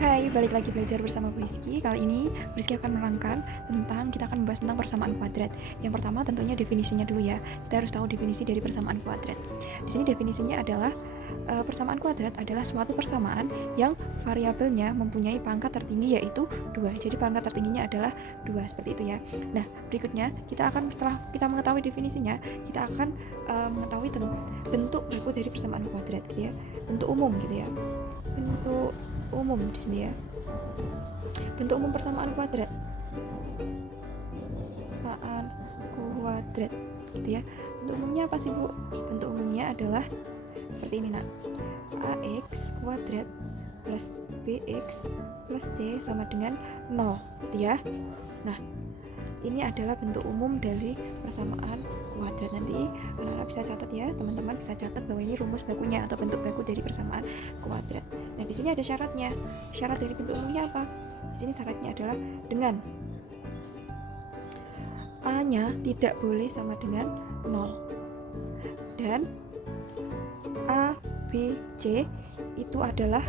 Hai, balik lagi belajar bersama Bu Rizky. Kali ini Bu Rizky akan menerangkan kita akan membahas tentang persamaan kuadrat. Yang pertama tentunya definisinya dulu ya. Kita harus tahu definisi dari persamaan kuadrat. Di sini definisinya adalah persamaan kuadrat adalah suatu persamaan yang variabelnya mempunyai pangkat tertinggi yaitu 2. Jadi pangkat tertingginya adalah 2 seperti itu ya. Nah, berikutnya setelah kita mengetahui definisinya, kita akan mengetahui bentuk baku dari persamaan kuadrat gitu ya. Bentuk umum gitu ya. Bentuk umum di sini ya. Bentuk umum persamaan kuadrat. Persamaan kuadrat gitu ya. Bentuk umumnya apa sih, Bu? Bentuk umumnya adalah seperti ini, Nak. AX kuadrat plus BX plus C sama dengan 0 gitu ya. Nah, ini adalah bentuk umum dari persamaan kuadrat. Nanti anak-anak bisa catat ya, teman-teman bisa catat bahwa ini rumus bakunya atau bentuk baku dari persamaan kuadrat. Nah, di sini ada syaratnya. Syarat dari bentuk umumnya apa? Di sini syaratnya adalah dengan A-nya tidak boleh sama dengan 0 dan A, B, C itu adalah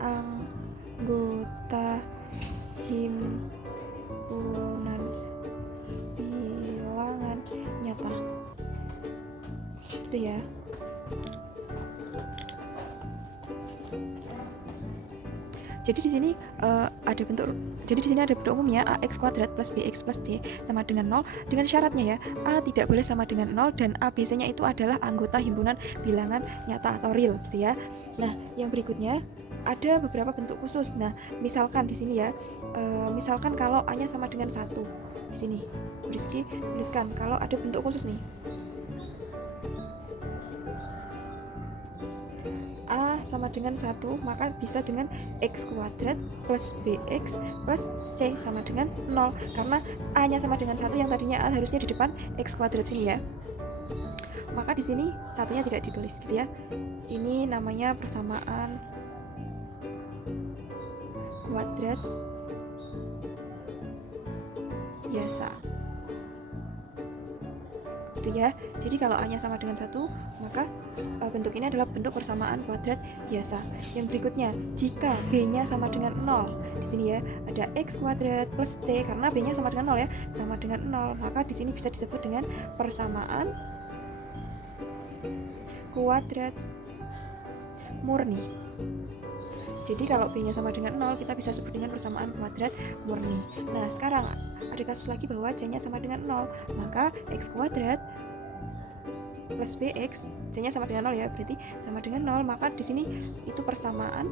anggota himpunan bilangan nyata gitu ya. Jadi di sini ada bentuk umumnya AX kuadrat plus BX plus C sama dengan 0 dengan syaratnya ya, A tidak boleh sama dengan 0 dan A, B, C-nya itu adalah anggota himpunan bilangan nyata atau real gitu ya. Nah, yang berikutnya ada beberapa bentuk khusus. Nah, misalkan di sini ya, misalkan kalau A-nya sama dengan 1. Di sini Rizky tuliskan kalau ada bentuk khusus nih. A sama dengan 1, maka bisa dengan X kuadrat plus BX plus C sama dengan 0. Karena A-nya sama dengan 1, yang tadinya A harusnya di depan X kuadrat sini ya. Maka di sini satunya tidak ditulis gitu ya. Ini namanya persamaan kuadrat biasa. Gitu ya. Jadi kalau A-nya sama dengan 1, maka bentuk ini adalah bentuk persamaan kuadrat biasa. Yang berikutnya, jika B-nya sama dengan 0, di sini ya ada X kuadrat plus C, karena B-nya sama dengan 0 ya, sama dengan 0, maka di sini bisa disebut dengan persamaan kuadrat murni. Jadi kalau B-nya sama dengan 0, kita bisa sebut dengan persamaan kuadrat murni. Nah, sekarang ada kasus lagi bahwa C-nya sama dengan 0, maka X kuadrat plus BX, C-nya sama dengan 0 ya, berarti sama dengan 0, maka di sini itu persamaan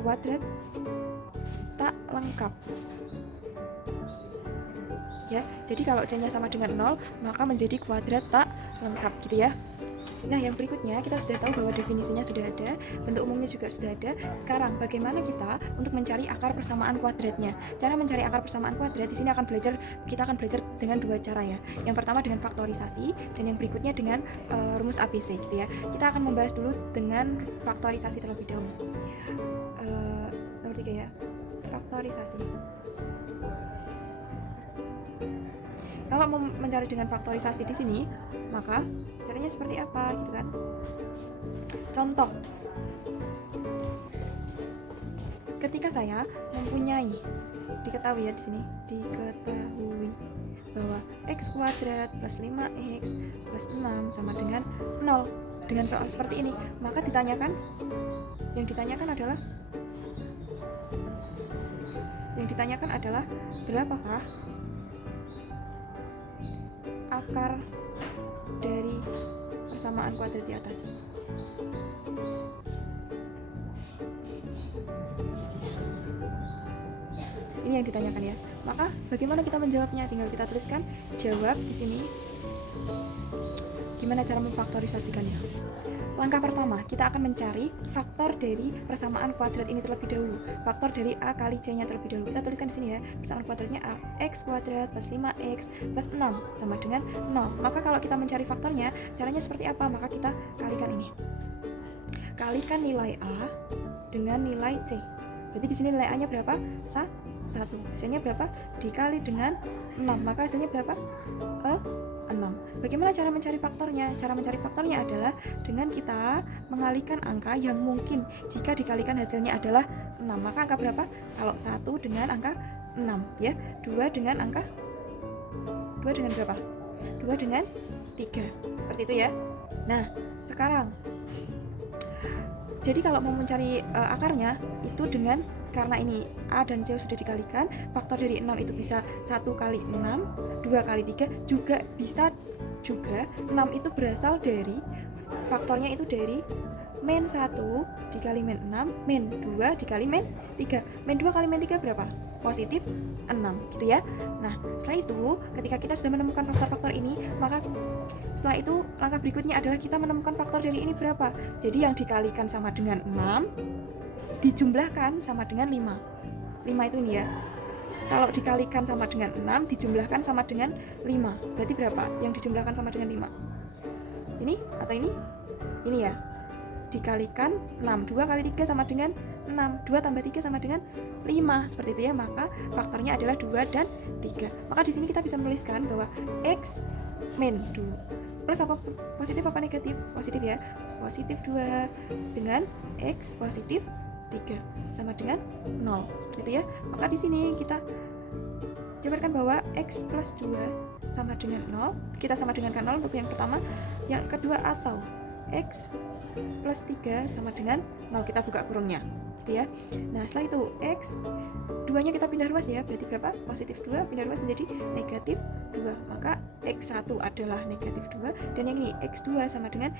kuadrat tak lengkap. Ya, jadi kalau C-nya sama dengan 0, maka menjadi kuadrat tak lengkap gitu ya. Nah, yang berikutnya kita sudah tahu bahwa definisinya sudah ada, bentuk umumnya juga sudah ada. Sekarang bagaimana kita untuk mencari akar persamaan kuadratnya? Cara mencari akar persamaan kuadrat di sini kita akan belajar dengan dua cara ya. Yang pertama dengan faktorisasi dan yang berikutnya dengan rumus ABC gitu ya. Kita akan membahas dulu dengan faktorisasi terlebih dahulu. Nomor 3 ya. Faktorisasi. Kalau mau mencari dengan faktorisasi di sini, maka caranya seperti apa gitu kan? Contoh, ketika saya mempunyai, diketahui bahwa X kuadrat plus 5X plus 6 sama dengan 0 dengan soal seperti ini, maka yang ditanyakan adalah berapakah akar dari persamaan kuadrat di atas. Ini yang ditanyakan ya. Maka bagaimana kita menjawabnya? Tinggal kita tuliskan jawab di sini. Gimana cara memfaktorisasikannya? Langkah pertama, kita akan mencari faktor dari persamaan kuadrat ini terlebih dahulu. Faktor dari A kali C-nya terlebih dahulu. Kita tuliskan di sini ya. Persamaan kuadratnya A, X kuadrat plus 5X plus 6 sama dengan 0. Maka kalau kita mencari faktornya, caranya seperti apa? Maka kita kalikan ini. Kalikan nilai A dengan nilai C. Berarti di sini nilai A-nya berapa? 1. C-nya berapa? Dikali dengan 6. Maka hasilnya berapa? 6. Bagaimana cara mencari faktornya? Cara mencari faktornya adalah dengan kita mengalihkan angka yang mungkin jika dikalikan hasilnya adalah 6. Maka angka berapa? Kalau 1 dengan angka 6 ya. 2 dengan angka 2 dengan berapa? 2 dengan 3. Seperti itu ya. Nah, sekarang jadi kalau mau mencari akarnya itu dengan, karena ini A dan C sudah dikalikan, faktor dari 6 itu bisa 1 kali 6, 2 kali 3, juga bisa juga 6 itu berasal dari faktornya itu dari min 1 dikali min 6, min 2 dikali min 3. Min 2 kali min 3 berapa? Positif 6 gitu ya. Nah, setelah itu ketika kita sudah menemukan faktor-faktor ini, maka setelah itu langkah berikutnya adalah kita menemukan faktor dari ini berapa. Jadi yang dikalikan sama dengan 6 dijumlahkan sama dengan 5. 5 itu ini ya. Kalau dikalikan sama dengan 6 dijumlahkan sama dengan 5. Berarti berapa? Yang dijumlahkan sama dengan 5. Ini atau ini? Ini ya. Dikalikan 6. 2 kali 3 sama dengan 6. 2 tambah 3 sama dengan 5. Seperti itu ya. Maka faktornya adalah 2 dan 3. Maka di sini kita bisa menuliskan bahwa X min 2 plus apa, positif apa negatif? Positif ya. Positif 2 dengan X positif 3 sama dengan 0. Seperti itu ya. Maka di sini kita jabarkan bahwa X plus 2 sama dengan 0. Kita sama dengan 0 untuk yang pertama. Yang kedua atau X plus 3 sama dengan 0. Kita buka kurungnya gitu ya. Nah, setelah itu X 2-nya kita pindah ruas ya. Berarti berapa? Positif 2 pindah ruas menjadi negatif 2. Maka X1 adalah negatif 2. Dan yang ini X2 sama dengan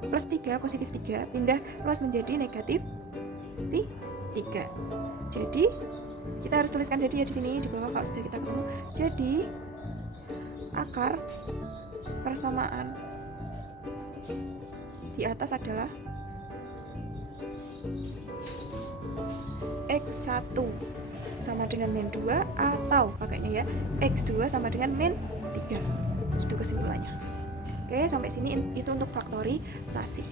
plus 3 positif 3 pindah ruas menjadi negatif 3. Jadi kita harus tuliskan jadi ya di sini di bawah kalau sudah kita ketemu. Jadi akar persamaan di atas adalah X1 sama dengan min 2 atau pakainya ya X2 sama dengan min 3. Itu kesimpulannya. Oke, sampai sini itu untuk faktorisasi.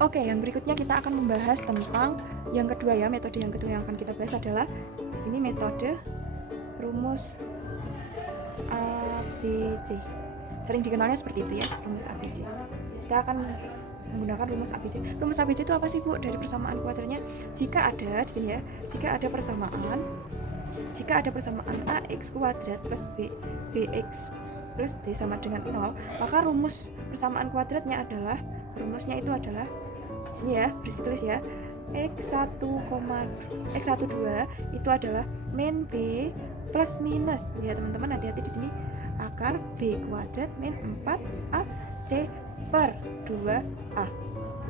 Oke, yang berikutnya kita akan membahas tentang yang kedua ya. Metode yang kedua yang akan kita bahas adalah di sini metode rumus ABC. Sering dikenalnya seperti itu ya, rumus ABC. Kita akan menggunakan rumus ABC. Rumus ABC itu apa sih, Bu? Dari persamaan kuadratnya. Jika ada di sini ya, jika ada persamaan AX kuadrat plus BX plus C sama dengan 0, maka rumus persamaan kuadratnya adalah, rumusnya itu adalah sini ya, tulis ya. X12 itu adalah min B plus minus ya teman-teman, hati-hati di sini, akar B kuadrat min 4AC per 2A.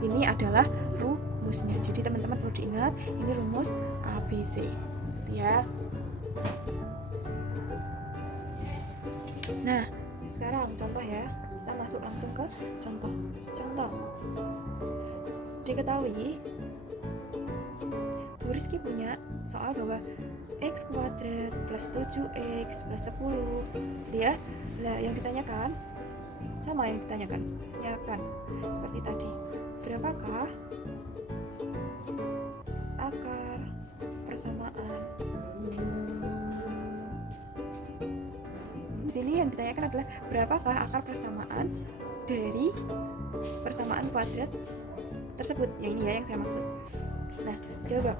Ini adalah rumusnya. Jadi teman-teman perlu diingat, ini rumus ABC ya. Nah, sekarang contoh ya. Kita masuk langsung ke contoh. Diketahui Bu Rizky punya soal bahwa X kuadrat plus 7X plus 10 gitu ya. Nah, yang ditanyakan sama yang ditanyakan seperti tadi. Berapakah akar persamaan? Di sini yang ditanyakan adalah berapakah akar persamaan dari persamaan kuadrat tersebut. Yang ini ya yang saya maksud. Nah, jawab.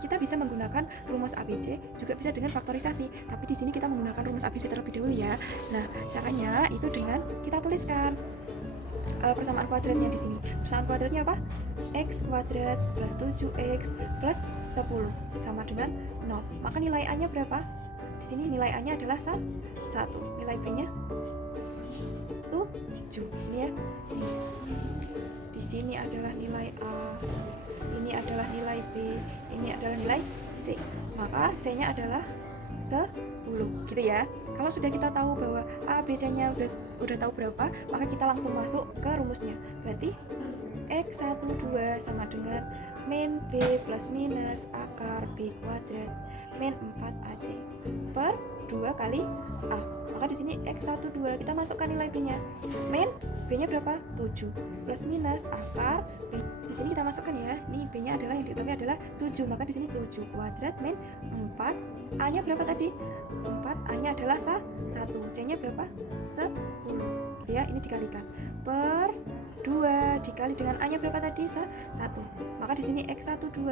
Kita bisa menggunakan rumus ABC, juga bisa dengan faktorisasi. Tapi di sini kita menggunakan rumus ABC terlebih dahulu ya. Nah, caranya itu dengan kita tuliskan persamaan kuadratnya di sini. Persamaan kuadratnya apa? X kuadrat plus 7X plus 10 sama dengan 0. Maka nilai A-nya berapa? Di sini nilai A-nya adalah 1. Nilai B-nya 7. Di sini ya. Di sini adalah nilai A. Ini adalah nilai B. Ini adalah nilai C. Maka C-nya adalah 10 gitu ya. Kalau sudah kita tahu bahwa A, B, C-nya udah tahu berapa, maka kita langsung masuk ke rumusnya. Berarti X12 sama dengan min B plus minus akar B kuadrat min 4AC per 2 kali A. Maka di sini X12 kita masukkan nilai B-nya. Min B-nya berapa? 7 plus minus akar B. Di Di sini kita masukkan ya. Nih B-nya adalah yang diketahui adalah 7. Maka di sini 7 kuadrat min 4. A-nya berapa tadi? 4. A-nya adalah 1. C-nya berapa? 10. Ya, ini dikalikan per 2 dikali dengan A-nya berapa tadi? 1. Maka di sini X12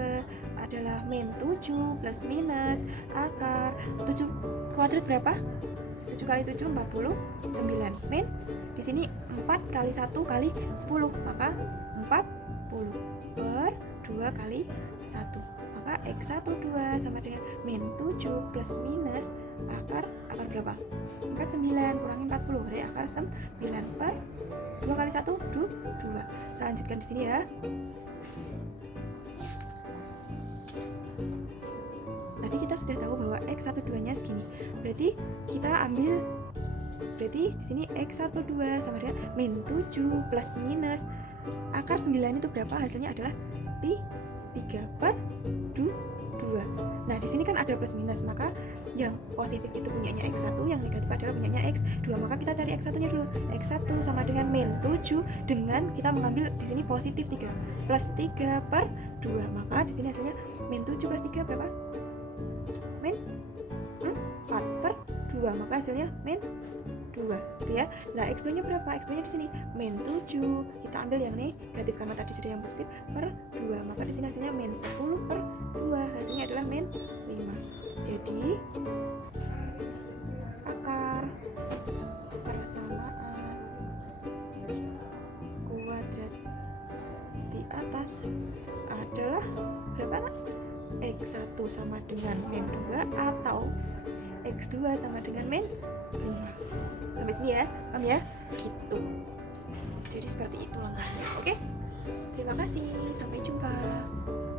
adalah min 7 plus minus akar 7 kuadrat berapa? 7 kali 7 49. Min di sini 4 kali 1 kali 10. Maka 40 per 2 kali 1. Maka X12 sama dengan min 7 plus minus akar berapa? 49 kurangi 40 berarti akar 9 per 2 kali 1 2. Saya lanjutkan di sini ya. Tadi kita sudah tahu bahwa X12 nya segini. Berarti kita ambil, berarti di sini X12 sama dengan min 7 plus minus akar 9 itu berapa? Hasilnya adalah 3 per 2. Nah, di sini kan ada plus minus, maka yang positif itu punyanya X1, yang negatif adalah punyanya X2. Maka kita cari X1-nya dulu. X1 sama dengan min 7 dengan kita mengambil di sini positif 3 plus 3 per 2. Maka di sini hasilnya min 7 plus 3 berapa? Min 4 per 2. Maka hasilnya min 2, gitu ya. Nah, X2-nya berapa? X2-nya di sini min 7. Kita ambil yang negatif karena tadi sudah yang positif per 2. Maka di sini hasilnya min 10 per 2. Hasilnya adalah min 5. Jadi akar persamaan kuadrat di atas adalah berapa, nak? X1 sama dengan min 2 atau X2 sama dengan min 5. Sampai sini ya, paham ya? Gitu. Jadi seperti itu langkahnya. Oke? Terima kasih, sampai jumpa.